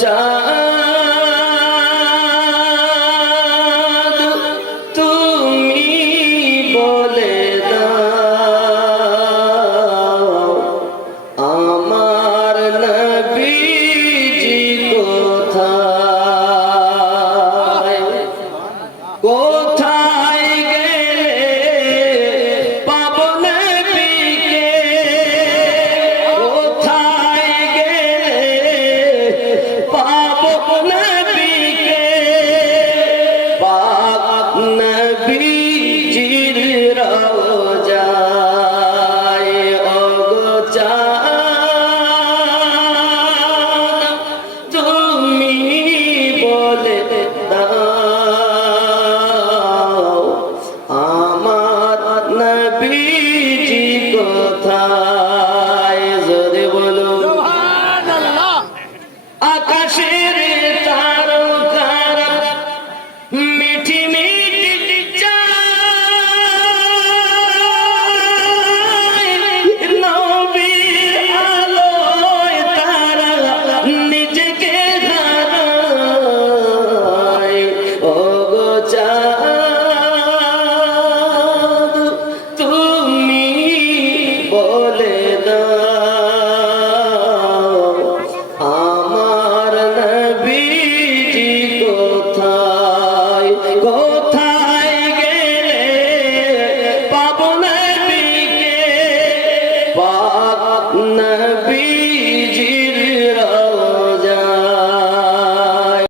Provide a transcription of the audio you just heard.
চাঁদ তুমি বলে দাও আমার নবীজি কোথায়? নবীজির রওজায় ওগো চাঁদ তুমি বলে দাও আমার নবীজি কোথায়? জোরে বলো আকাশের إنها